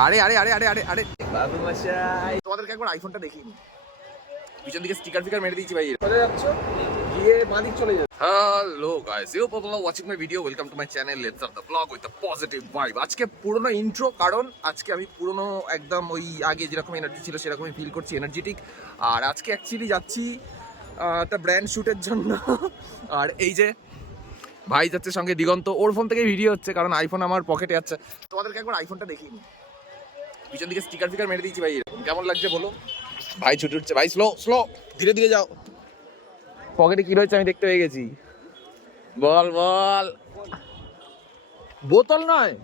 আরে আরে আরে আরে আরে আরে। বাবু মশাই। তোমাদেরকে একবার আইফোনটা দেখিয়ে নি পিছন দিকে স্টিকার ফিকার মেরে দিয়েছি ভাই। কোথায় যাচ্ছ? গিয়ে বাঁদিক চলে যাচ্ছে। Hello guys you people are watching my video welcome to my channel let's start the blog with the positive vibe আজকে পুরনো ইন্ট্রো কারণ আজকে আমি পুরনো একদম ওই আগে যেরকম এনার্জি ছিল সেরকমই ফিল করছি এনার্জেটিক আর আজকে অ্যাকচুয়ালি যাচ্ছি একটা ব্র্যান্ড শ্যুটের জন্য। আর এই যে ভাই যাচ্ছে সঙ্গে দিগন্ত। ওর ফোন থেকে ভিডিও হচ্ছে কারণ আইফোন আমার পকেটে আছে। তোমাদেরকে একবার আইফোনটা দেখিয়ে নি পিছন দিকে স্টিকার ফিকার মেরে দিয়েছি ভাই। কেমন লাগছে বলো? ভাই ছুটে উঠছে। ভাই স্লো স্লো ধীরে ধীরে যাও। পকেটে কি রয়েছে আমি দেখতে পেয়ে গেছি। বল বল। বোতল নয়।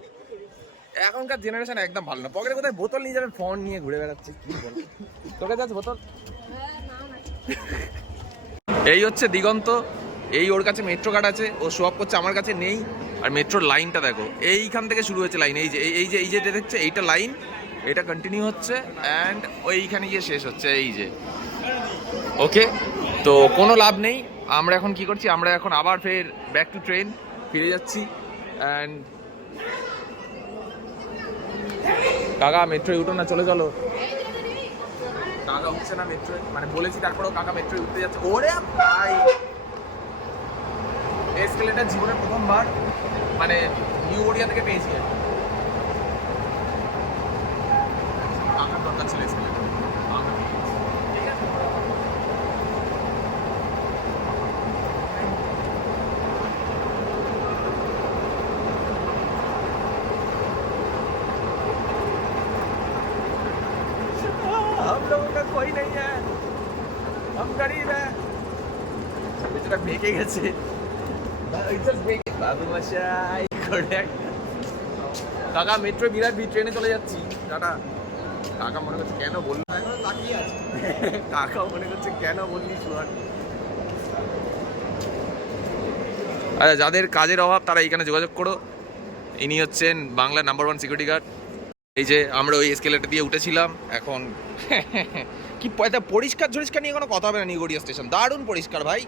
এখনকার জেনারেশন একদম ভালো না। পকেটে কোথায় বোতল নিয়ে যাবে? ফোন নিয়ে ঘুরে বেড়াচ্ছে। কি বল? তোর কাছে আছে বোতল? এই হচ্ছে দিগন্ত। এই ওর কাছে মেট্রো কার্ড আছে। ও শো করছে। আমার কাছে নেই। আর মেট্রোর লাইনটা দেখো। এইখান থেকে শুরু হয়েছে লাইন এই যে, এই- যে, এই যে দেখছে, এইটা লাইন এটা কন্টিনিউ হচ্ছে অ্যান্ড ওইখানে গিয়ে শেষ হচ্ছে, এই যে। ওকে তো কোনো লাভ নেই। আমরা এখন কি করছি? আমরা এখন আবার ফের ব্যাক টু ট্রেন ফিরে যাচ্ছি অ্যান্ড কাকা মেট্রোয় উঠো না, চলে চলো। কাকা উঠছে না মেট্রোয় মানে বলেছি তারপরেও কাকা মেট্রোয় উঠতে যাচ্ছে। ওরে ভাই! এসকেলেটার জীবনের প্রথমবার মানে নিউ ওড়িয়া থেকে পেয়েছি लोगों का कोई नहीं है हम गरीब है বেচারা বেঁকে গেছে Just বেঁকে- বাবু মশাই করে একটা। কাকা মেট্রো বিরাট বি ট্রেনে চলে যাচ্ছি টাটা কাকা মনে করছে কেন বলল? কাকা মনে করছে কেন বললি শুয়ার আচ্ছা যাদের কাজের অভাব তারা এখানে যোগাযোগ করো। ইনি হচ্ছেন Bangla number one security guard এই যে আমরা ওই স্কেলেটার দিয়ে উঠেছিলাম এখন কি পয়সা পরিষ্কার ঝরিষ্কার নিয়ে কোনো কথা হবে না নিগড়িয়া স্টেশন দারুণ পরিষ্কার ভাই।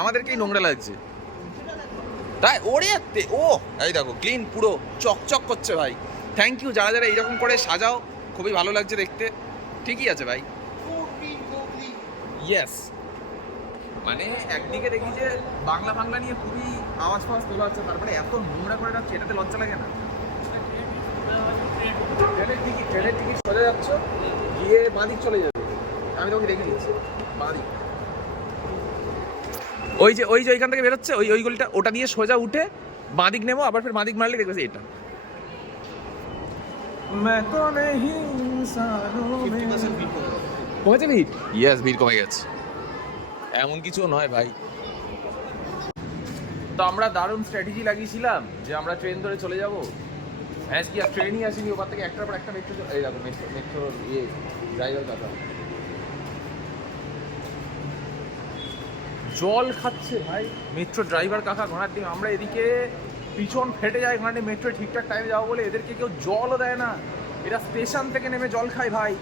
আমাদেরকেই নোংরা লাগছে। তাই ওরে ও এই দেখো ক্লিন পুরো চকচক করছে ভাই। থ্যাংক ইউ যারা যারা এইরকম করে সাজাও। খুবই ভালো লাগছে দেখতে। ঠিকই আছে ভাই। ইয়েস মানে একদিকে দেখি যে বাংলা বাংলা নিয়ে খুবই আওয়াজ ফাওয়াজ তোলা হচ্ছে, তারপরে এত নোংরা করে রাখছে, এটাতে লজ্জা লাগে না। ট্রেনের টিকিট ট্রেনের টিকিট সোজা যাচ্ছ, গিয়ে বাঁদিক চলে যাবে। আমি তোমাকে দেখে দিচ্ছি, বাঁদিক। ওই যে ওই যে ওইখান থেকে বেরোচ্ছে, ওই ওই গলিটা, ওটা দিয়ে সোজা উঠে বাঁদিক নেব আবার ফের বাঁদিক মারলে দেখবে এটা। मैं तो नहीं इंसानों में কমেছে ভিড় ইয়েস ভিড় কমে গেছে এমন কিছু নয় ভাই তো আমরা দারুণ স্ট্র্যাটেজি লাগিয়েছিলাম যে আমরা ট্রেন ধরে চলে যাব হ্যাঁ কি আর ট্রেনই আসেনি ওপার থেকে একটার পর একটা মেট্রো এই দেখো মেট্রো মেট্রো ইয়ে ড্রাইভার কথা জল খাচ্ছে ভাই মেট্রো ড্রাইভার কাকা ঘোড়ার ডিম আমরা এদিকে পিছন ফেটে যায় ওখানে মেট্রো ঠিকঠাক টাইমে যাব বলে। এদেরকে কেউ জলও দেয় না। এরা স্টেশন থেকে নেমে জল খায় ভাই।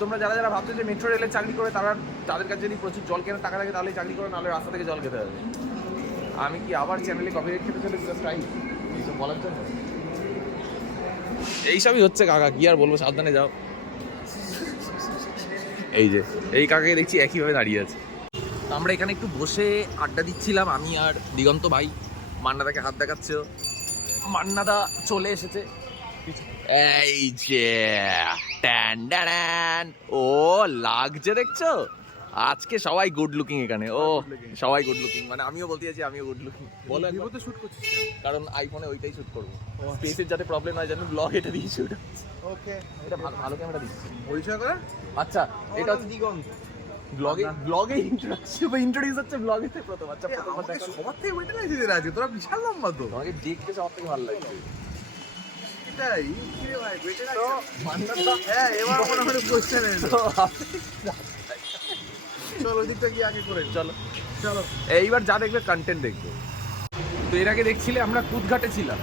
তোমরা যারা যারা ভাবছ যে মেট্রো রেলে চাকরি করে, তারা তাদের কাছে যদি প্রচুর জল কেনার টাকা থাকে তাহলে চাকরি করে, নাহলে রাস্তা থেকে জল খেতে হবে। আমি কি আবার চ্যানেলে কপিরাইট খেতে চলেছি? জাস্ট টাইম এইসব বলার জন্য? এইসবই হচ্ছে কাকা। কি আর বলব? সাবধানে যাও। এই যে, এই কাকাকে দেখছি একইভাবে দাঁড়িয়ে আছে। আমরা এখানে একটু বসে আড্ডা দিচ্ছিলাম। আমি আর দিগন্ত ভাই। মান্নাদাকে হাত দেখাচ্ছে। মান্নাদা চলে এসেছে। এই যে। ও লাগছে দেখছ? আজকে সবাই গুড লুকিং এখানে। ও সবাই গুড লুকিং মানে আমিও বলতে চাইছি আমিও গুড লুকিং বলো। ভিভোতে শুট করছিস কারণ আইফোনে ওইটাই শুট করব। স্পেসের যাতে প্রবলেম হয় যেন ব্লগ এটা দিয়ে শুট ওকে এটা ভালো ভালো ক্যামেরা দিচ্ছে। পরিচয় করে? আচ্ছা এটা এটা দিগন্ত। ব্লগে ব্লগে ইন্ট্রোডাকশন বা ইন্ট্রোডিউস হচ্ছে ব্লগে প্রথম আচ্ছা প্রথম আমাকে সবার থেকে লাগছে তোরা বিশাল লম্বা তো। তোমাকে দেখতে থেকে ভালো লাগছে। এটাই কি ভাই বেটে তো মান্নাটা হ্যাঁ এবার মনে কোশ্চেন এলো দিকটা আগে করে চলো। চলো। এইবার যা দেখবে কন্টেন্ট দেখবে। তো এর আগে দেখছিলে আমরা কুদঘাটে ছিলাম।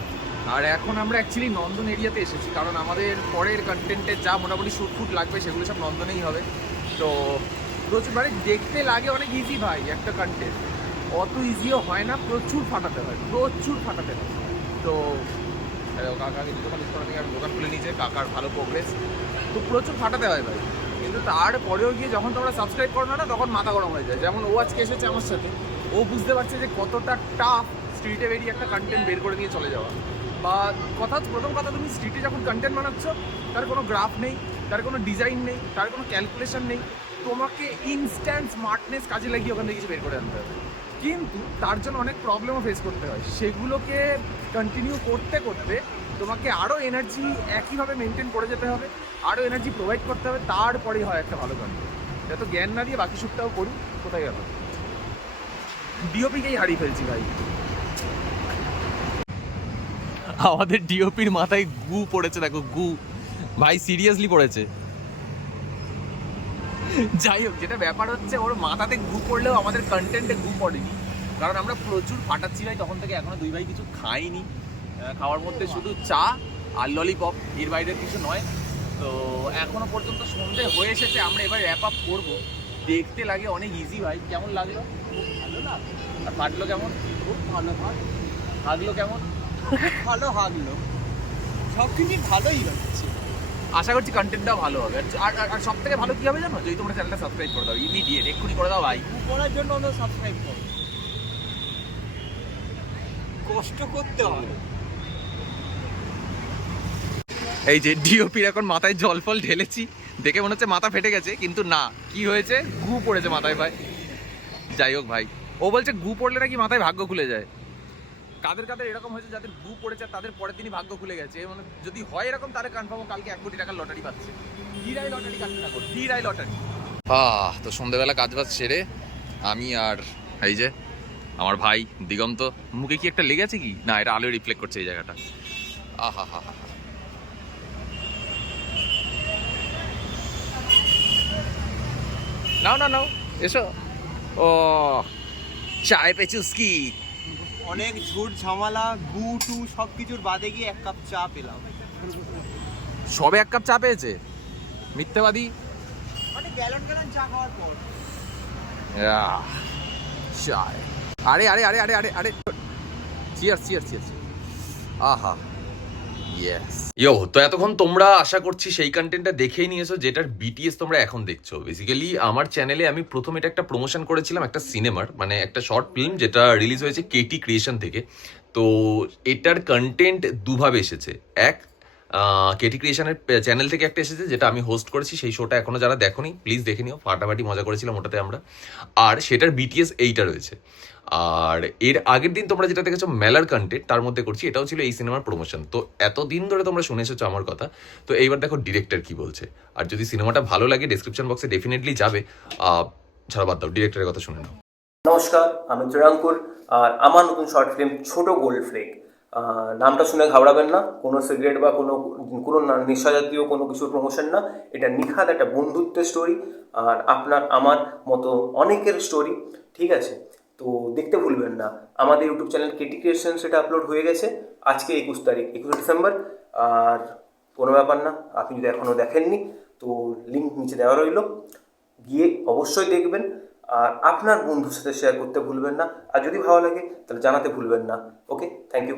আর এখন আমরা অ্যাকচুয়ালি নন্দন এরিয়াতে এসেছি কারণ আমাদের পরের কন্টেন্টে যা মোটামুটি শুট ফুট লাগবে সেগুলো সব নন্দনেই হবে। তো প্রচুর মানে দেখতে লাগে অনেক ইজি ভাই একটা কন্টেন্ট অত ইজিও হয় না প্রচুর ফাটাতে হয় প্রচুর ফাটাতে হয়। তো দেখো, কাকাকে দোকান থেকে আমি দোকান খুলে নিয়েছে কাকার ভালো প্রোগ্রেস তো প্রচুর ফাটাতে হয় ভাই। কিন্তু তারপরেও গিয়ে যখন তোমরা সাবস্ক্রাইব করো না তখন মাথা গরম হয়ে যায়। যেমন ও আজকে এসেছে আমার সাথে ও বুঝতে পারছে যে কতটা টাফ স্ট্রিটে বেরিয়ে একটা কন্টেন্ট বের করে নিয়ে চলে যাওয়া। বা কথা প্রথম কথা তুমি স্ট্রিটে যখন কন্টেন্ট বানাচ্ছ তার কোনো গ্রাফ নেই তার কোনো ডিজাইন নেই তার কোনো ক্যালকুলেশন নেই। তোমাকে ইনস্ট্যান্ট স্মার্টনেস কাজে লাগিয়ে ওখান থেকে কিছু বের করে আনতে হবে। কিন্তু তার জন্য অনেক প্রবলেমও ফেস করতে হয়। সেগুলোকে কন্টিনিউ করতে করতে তোমাকে আরও এনার্জি একইভাবে মেনটেন করে যেতে হবে আরও এনার্জি প্রোভাইড করতে হবে, তারপরেই হয় একটা ভালো কন্টেন্ট যত জ্ঞান না দিয়ে বাকি সবটাও করি কোথায় গেল? ডিওপিকেই হারিয়ে ফেলছি ভাই। আমাদের ডিওপির মাথায় গু পড়েছে, দেখো, গু। ভাই সিরিয়াসলি পড়েছে। যাই হোক যেটা ব্যাপার হচ্ছে ওর মাথাতে গু পড়লেও আমাদের কন্টেন্টে গু পড়েনি। কারণ আমরা প্রচুর ফাটাচ্ছি ভাই তখন থেকে এখনও দুই ভাই কিছু খাইনি। খাওয়ার মধ্যে শুধু চা আর ললিপপ এর বাইরে কিছু নয়। তো এখনও পর্যন্ত সন্ধে হয়ে এসেছে আমরা এবার র্যাপ আপ করব। দেখতে লাগে অনেক ইজি ভাই। কেমন লাগল? ভালো না। আর ফাটলো কেমন? খুব ভালো হয় হাগলো কেমন? ভালো হাগলো। সব কিছু ভালোই হচ্ছে। আশা করছি কন্টেন্টটাও ভালো হবে। আর আর- সব থেকে ভালো কি হবে জানো? যদি তোমরা চ্যানেলটা সাবস্ক্রাইব করে দাও ইমিডিয়েট এক্ষুনি করে দাও ভাই করার জন্য সাবস্ক্রাইব করো। কষ্ট করতে হবে। এই যে ডিওপির এখন মাথায় জল ফল ঢেলেছি। দেখে মনে হচ্ছে মাথা ফেটে গেছে কিন্তু না। কি হয়েছে? গু পড়েছে মাথায় ভাই। যাই হোক ভাই। ও বলছে গু পড়লে নাকি মাথায় ভাগ্য খুলে যায়। কাদের কাদের এরকম হয়েছে যাদের গু পড়েছে তাদের পরের দিনই ভাগ্য খুলে গেছে? মানে যদি হয় এরকম, তাহলে কনফার্ম কালকে এক কোটি টাকার লটারি পাচ্ছে। হিরাই লটারি কাটতে করো লটারি আহ, তো সন্ধ্যেবেলা কাজ বাজ সেরে আমি আর এই যে আমার ভাই দিগন্ত, মুখে কি একটা লেগেছে কি? না, এটা আলো রিফ্লেক্ট করছে এই জায়গাটা। আহা হা হা নাও না নাও, এসো। ও, চায় পে চুস্কি অনেক ঝুট ঝামালা গু টু সব কিছুর বাদে গিয়ে এক কাপ চা পেলাম। সবে এক কাপ চা পেয়েছে? মিথ্যাবাদী? মানে গ্যালন গ্যালন চা খাওয়ার পর। আরে আরে আরে আরে আরে আরে চিয়ার চিয়ার চিয়ার আহা। ইয়ো তো এতক্ষণ তোমরা আশা করছি সেই কন্টেন্টটা দেখেই নিয়েছো, যেটার বিটিএস তোমরা এখন দেখছ। বেসিক্যালি আমার চ্যানেলে আমি প্রথম এটা একটা প্রমোশন করেছিলাম একটা সিনেমার মানে একটা শর্ট ফিল্ম যেটা রিলিজ হয়েছে কেটি ক্রিয়েশন থেকে। তো এটার কন্টেন্ট দুভাবে এসেছে। এক কেটি ক্রিয়েশনের চ্যানেল থেকে একটা এসেছে যেটা আমি হোস্ট করেছি, সেই শোটা এখনও যারা দেখোনি প্লিজ দেখে নিও। ফাটাফাটি মজা করেছিলাম ওটাতে আমরা। আর সেটার বিটিএস এইটা রয়েছে। আর এর আগের দিন তোমরা যেটা দেখেছ মেলার কন্টেন্ট তার মধ্যে করছি, এটাও ছিল এই সিনেমার প্রমোশন তো এতদিন ধরে তোমরা শুনে এসেছ আমার কথা, তো এইবার দেখো ডিরেক্টর কি বলছে। আর যদি সিনেমাটা ভালো লাগে ডেসক্রিপশন বক্সে ডেফিনেটলি যাবে। ছাড়া বাদ দাও ডিরেক্টরের কথা শুনে নাও। নমস্কার, আমি চিরাঙ্কুর আর আমার নতুন শর্ট ফিল্ম ছোট গোল্ড ফ্লেক নামটা শুনে ঘাবড়াবেন না, কোনো সিগারেট বা কোনো কোনো নেশা জাতীয় কোনো কিছুর প্রমোশন না। এটা নিখাদ একটা বন্ধুত্বের স্টোরি আর আপনার, আমার মতো অনেকের স্টোরি ঠিক আছে? তো দেখতে ভুলবেন না। আমাদের ইউটিউব চ্যানেল কেটি ক্রিয়েশন সেটা আপলোড হয়ে গেছে আজকে একুশ তারিখ, একুশে ডিসেম্বর। আর কোনো ব্যাপার না, আপনি যদি এখনও দেখেননি, তো লিঙ্ক নিচে দেওয়া রইল। গিয়ে অবশ্যই দেখবেন। আর আপনার বন্ধুর সাথে শেয়ার করতে ভুলবেন না। আর যদি ভালো লাগে, তাহলে জানাতে ভুলবেন না। Okay thank you